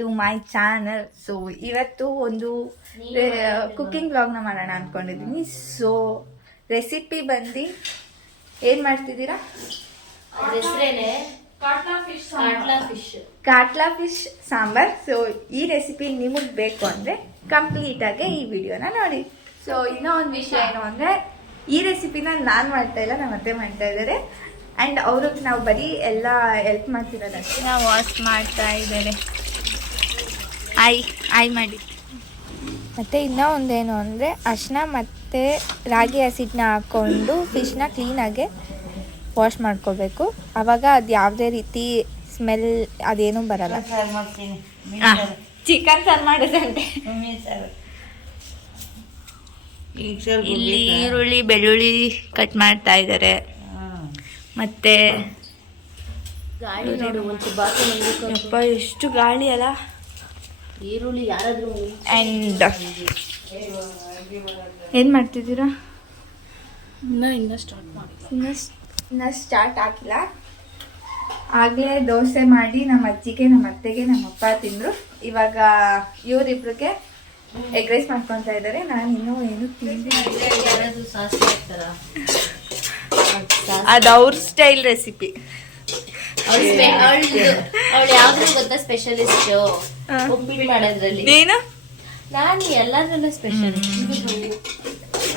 To my channel. So ಇವತ್ತು ಒಂದು cooking ವ್ಲಾಗ್ನ ಮಾಡೋಣ ಅಂದ್ಕೊಂಡಿದ್ದೀನಿ. ಸೊ ರೆಸಿಪಿ ಬಂದು ಏನು ಮಾಡ್ತಿದ್ದೀರಾ? ಕಾಟ್ಲಾ ಫಿಶ್ ಸಾಂಬಾರ್. ಸೊ ಈ ರೆಸಿಪಿ ನಿಮಗೆ ಬೇಕು ಅಂದರೆ ಕಂಪ್ಲೀಟಾಗಿ ಈ ವಿಡಿಯೋನ ನೋಡಿ. ಸೊ ಇನ್ನೂ ಒಂದು ವಿಷಯ ಏನು ಅಂದರೆ, ಈ ರೆಸಿಪಿನ ನಾನು ಮಾಡ್ತಾ ಇಲ್ಲ, ನಮ್ಮ ಅತ್ತೆ ಮಾಡ್ತಾ ಇದ್ದಾರೆ. ಆ್ಯಂಡ್ ಅವ್ರಿಗೆ ನಾವು ಬರೀ ಎಲ್ಲ ಹೆಲ್ಪ್ ಮಾಡ್ತಿರೋದಷ್ಟೇ. ನಾವು ವಾಶ್ ಮಾಡ್ತಾ ಇದ್ದಾರೆ. ಆಯ್ ಮಾಡಿ. ಮತ್ತು ಇನ್ನೂ ಒಂದೇನು ಅಂದರೆ, ಅರಿಶಿನ ಮತ್ತು ರಾಗಿ ಹಸಿಟ್ಟನ್ನ ಹಾಕ್ಕೊಂಡು ಫಿಶ್ನ ಕ್ಲೀನಾಗಿ ವಾಶ್ ಮಾಡ್ಕೋಬೇಕು. ಆವಾಗ ಅದು ಯಾವುದೇ ರೀತಿ ಸ್ಮೆಲ್ ಅದೇನೂ ಬರಲ್ಲ. ಚಿಕನ್ ಸಾರು ಮಾಡೋದಂತೆ. ಇಲ್ಲಿ ಈರುಳ್ಳಿ ಬೆಳ್ಳುಳ್ಳಿ ಕಟ್ ಮಾಡ್ತಾ ಇದ್ದಾರೆ. ಮತ್ತೆ ಯಪ್ಪ ಎಷ್ಟು ಗಾಳಿ ಅಲ್ಲ. ಈರುಳ್ಳಿ ಯಾರಾದ್ರೂ ಆ್ಯಂಡ್ ಏನು ಮಾಡ್ತಿದ್ದೀರಾ? ಇನ್ನೂ ಸ್ಟಾರ್ಟ್ ಆಗಿಲ್ಲ. ಆಗಲೇ ದೋಸೆ ಮಾಡಿ ನಮ್ಮ ಅಜ್ಜಿಗೆ, ನಮ್ಮ ಅತ್ತೆಗೆ, ನಮ್ಮ ಅಪ್ಪ ತಿಂದರು. ಇವಾಗ ಇವರಿಬ್ರಿಗೆ ಎಗ್ ರೈಸ್ ಮಾಡ್ಕೊತಾ ಇದ್ದಾರೆ. ನಾನು ಇನ್ನೂ ಏನು ತಿಂದಿಲ್ಲ. ಅದು ಅವ್ರ ಸ್ಟೈಲ್ ರೆಸಿಪಿ. ಅವಳು ಯಾವ್ದು ಗೊತ್ತಾ ಸ್ಪೆಷಲಿಸ್ಟ್ ಉಪ್ಪಿಟ್ಟು ಮಾಡೋದ್ರಲ್ಲಿ. ನೀನು? ನಾನು ಎಲ್ಲದ್ರಲ್ಲೂ ಸ್ಪೆಷಲ್.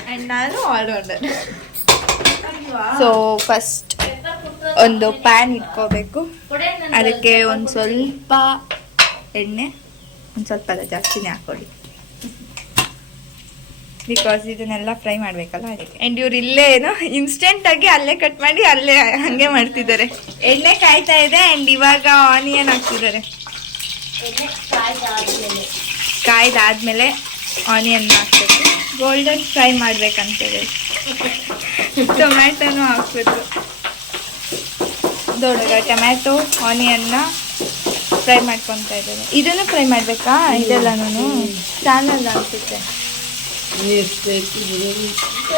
ಆ್ಯಂಡ್ ನಾನು ಆಲ್ರೌಂಡರ್. ಸೊ ಫಸ್ಟ್ ಒಂದು ಪ್ಯಾನ್ ಇಟ್ಕೋಬೇಕು. ಅದಕ್ಕೆ ಒಂದು ಸ್ವಲ್ಪ ಎಣ್ಣೆ, ಒಂದು ಸ್ವಲ್ಪ ಅಲ್ಲ ಜಾಸ್ತಿನೇ ಹಾಕೊಳ್ಳಿ, ಬಿಕಾಸ್ ಇದನ್ನೆಲ್ಲ ಫ್ರೈ ಮಾಡಬೇಕಲ್ಲ ಅದಕ್ಕೆ. ಆ್ಯಂಡ್ ಇವ್ರು ಇಲ್ಲೇ ಏನೋ ಇನ್ಸ್ಟೆಂಟಾಗಿ ಅಲ್ಲೇ ಕಟ್ ಮಾಡಿ ಅಲ್ಲೇ ಹಾಗೆ ಮಾಡ್ತಿದ್ದಾರೆ. ಎಣ್ಣೆ ಕಾಯ್ತಾ ಇದೆ. ಆ್ಯಂಡ್ ಇವಾಗ ಆನಿಯನ್ ಹಾಕ್ತಿದ್ದಾರೆ. ಕಾಯ್ದಾದ್ಮೇಲೆ ಆನಿಯನ್ ಹಾಕ್ಬೇಕು. ಗೋಲ್ಡನ್ ಫ್ರೈ ಮಾಡ್ಬೇಕಂತೇಳಿ ಟೊಮ್ಯಾಟೊನೂ ಹಾಕ್ಬೇಕು. ದೊಡ್ಡ ಟೊಮ್ಯಾಟೊ ಆನಿಯನ್ನ ಫ್ರೈ ಮಾಡ್ಕೊತಾ ಇದ್ದಾರೆ. ಇದನ್ನು ಫ್ರೈ ಮಾಡಬೇಕಾ? ಇದೆಲ್ಲನೂ ಚಾನಲ್ ಅನ್ಸುತ್ತೆ.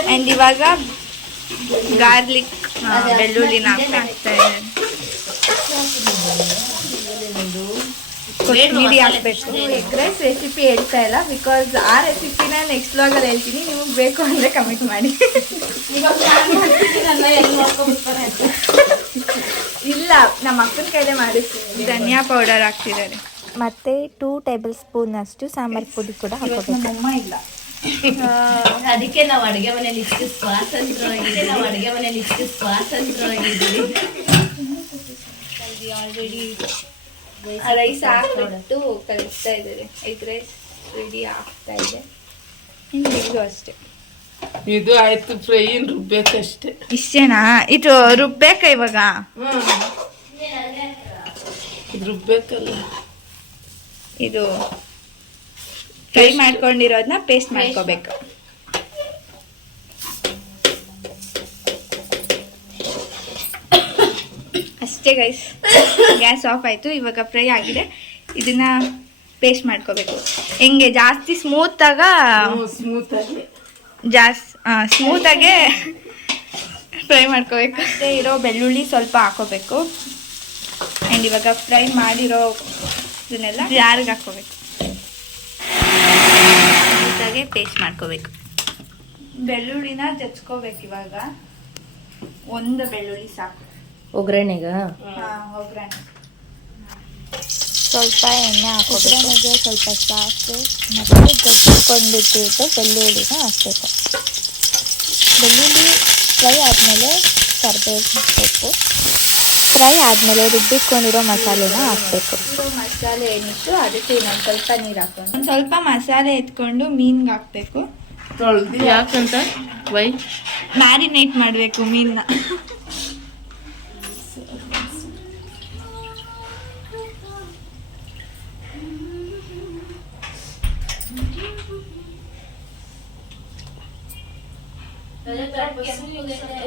ಆ್ಯಂಡ್ ಇವಾಗ ಗಾರ್ಲಿಕ್ ಬೆಳ್ಳುಳ್ಳಿನ ಹಾಕ್ತಾ ಇದ್ದಾರೆ. ಕೊತ್ತಂಬರಿ ಹಾಕ್ಬೇಕು. ಎಗ್ ರೈಸ್ ರೆಸಿಪಿ ಹೇಳ್ತಾ ಇಲ್ಲ, ಬಿಕಾಸ್ ಆ ರೆಸಿಪಿನ ನೆಕ್ಸ್ಟ್ ವ್ಲಾಗಲ್ಲಿ ಹೇಳ್ತೀನಿ. ನಿಮಗೆ ಬೇಕು ಅಂದರೆ ಕಮೆಂಟ್ ಮಾಡಿ. ಇಲ್ಲ, ನಮ್ಮ ಅಕ್ಕನ ಕೈಲೇ ಮಾಡಿಸ್ತೀನಿ. ಧನಿಯಾ ಪೌಡರ್ ಹಾಕ್ತಿದ್ದಾರೆ. ಮತ್ತು 2 ಟೇಬಲ್ ಸ್ಪೂನ್ ಅಷ್ಟು ಸಾಂಬಾರ್ ಪುಡಿ ಕೂಡ ಹಾಕೋಬೇಕು. ನಮ್ಮಮ್ಮ ಇಲ್ಲ, ಅದಕ್ಕೆ ನಾವು ಅಡುಗೆ ಮನೇಲಿ ಇಷ್ಟು ಸ್ವಾತಂತ್ರ್ಯವಾಗಿದ್ದೀವಿ. ಆಲ್ರೆಡಿ ರೈಸ್ ಹಾಕ್ಬಿಟ್ಟು ಕಲಿಸ್ತಾ ಇದ್ದಾರೆ. ಎಗ್ ರೈಸ್ ರೆಡಿ ಆಗ್ತಾ ಇದೆ. ಇದು ಅಷ್ಟೇ. ಇದು ಆಯ್ತು, ಫ್ರೈ ರುಬ್ಬೇಕಷ್ಟೇ. ಇಷ್ಟೇನಾ? ಇದು ರುಬ್ಬೇಕಾ ಇವಾಗ? ರುಬ್ಬೇಕಲ್ಲ, ಇದು ಫ್ರೈ ಮಾಡ್ಕೊಂಡಿರೋದನ್ನ ಪೇಸ್ಟ್ ಮಾಡ್ಕೋಬೇಕು. ಅಷ್ಟೇ ಗೈಸ್. ಗ್ಯಾಸ್ ಆಫ್ ಆಯಿತು. ಇವಾಗ ಫ್ರೈ ಆಗಿದೆ. ಇದನ್ನ ಪೇಸ್ಟ್ ಮಾಡ್ಕೋಬೇಕು. ಹೆಂಗೆ ಜಾಸ್ತಿ ಸ್ಮೂತಾಗೆ ಫ್ರೈ ಮಾಡ್ಕೋಬೇಕು. ಮತ್ತೆ ಇರೋ ಬೆಳ್ಳುಳ್ಳಿ ಸ್ವಲ್ಪ ಹಾಕೋಬೇಕು. ಆ್ಯಂಡ್ ಇವಾಗ ಫ್ರೈ ಮಾಡಿರೋ ಇದನ್ನೆಲ್ಲ ಜಾರಿಗೆ ಹಾಕೋಬೇಕು. ನೀಟಾಗೆ ಪೇಸ್ಟ್ ಮಾಡ್ಕೋಬೇಕು. ಬೆಳ್ಳುಳ್ಳಿನ ಜಚ್ಕೋಬೇಕು. ಇವಾಗ ಒಂದು ಬೆಳ್ಳುಳ್ಳಿ ಸಾಕು ಒಗ್ಗರಣೆಗ. ಒಗ್ಗರಣೆ ಸ್ವಲ್ಪ ಎಣ್ಣೆ ಹಾಕೋಬೇಕು. ಸ್ವಲ್ಪ ಸಾಕು ಮತ್ತು ಜಚ್ಕೊಂಡ್ಬಿಟ್ಟಿಟ್ಟು ಬೆಳ್ಳುಳ್ಳಿನ ಹಾಕಬೇಕು. ಬೆಳ್ಳುಳ್ಳಿ ಫ್ರೈ ಆದಮೇಲೆ ಕರಿಬೇವು ಹಾಕಬೇಕು. ಫ್ರೈ ಆದಮೇಲೆ ರುಬ್ಬಿಟ್ಕೊಂಡಿರೋ ಮಸಾಲೆನ ಹಾಕಬೇಕು. ಮಸಾಲೆ ಏನಿತ್ತು ಅದಕ್ಕೆ ಇನ್ನೊಂದು ಸ್ವಲ್ಪ ನೀರು ಹಾಕೊಂಡು ಒಂದು ಸ್ವಲ್ಪ ಮಸಾಲೆ ಎತ್ಕೊಂಡು ಮೀನ್ಗೆ ಹಾಕಬೇಕು. ಯಾಕಂತ ಮ್ಯಾರಿನೇಟ್ ಮಾಡಬೇಕು ಮೀನನ್ನ.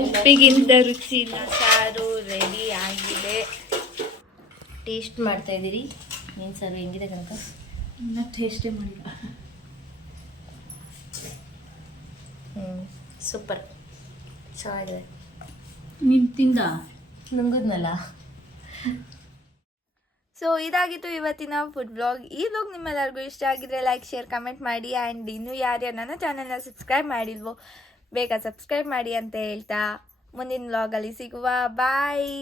ಉಪ್ಪಿಗಿಂತ ರುಚಿ ಇಲ್ಲ. ಸಾರು ರೆಡಿ ಆಗಿದೆ. ಟೇಸ್ಟ್ ಮಾಡ್ತಾ ಇದ್ದೀರಿ. ಏನು ಸಾರು ಹೆಂಗಿದೆ ಕನಕ? ಇನ್ನೂ ಟೇಸ್ಟೇ ಮಾಡಿಲ್ಲ. ಸೂಪರ್ ಚೆನ್ನಾಗಿದೆ. ನೀನು ತಿಂದ ನುಂಗಿದ್ನಲ್ಲ. ಸೊ ಇದಾಗಿತ್ತು ಇವತ್ತಿನ ಫುಡ್ ವ್ಲಾಗ್. ಈ ವ್ಲಾಗ್ ನಿಮ್ಮೆಲ್ಲರಿಗೂ ಇಷ್ಟ ಆಗಿದ್ರೆ ಲೈಕ್ ಶೇರ್ ಕಮೆಂಟ್ ಮಾಡಿ. ಆ್ಯಂಡ್ ಇನ್ನೂ ಯಾರ್ಯಾರು ನನ್ನ ಚಾನಲ್ನ ಸಬ್ಸ್ಕ್ರೈಬ್ ಮಾಡಿಲ್ವೋ ಬೇಗ ಸಬ್ಸ್ಕ್ರೈಬ್ ಮಾಡಿ ಅಂತ ಹೇಳ್ತಾ ಮುಂದಿನ ವ್ಲಾಗಲ್ಲಿ ಸಿಗುವ. ಬಾಯ್.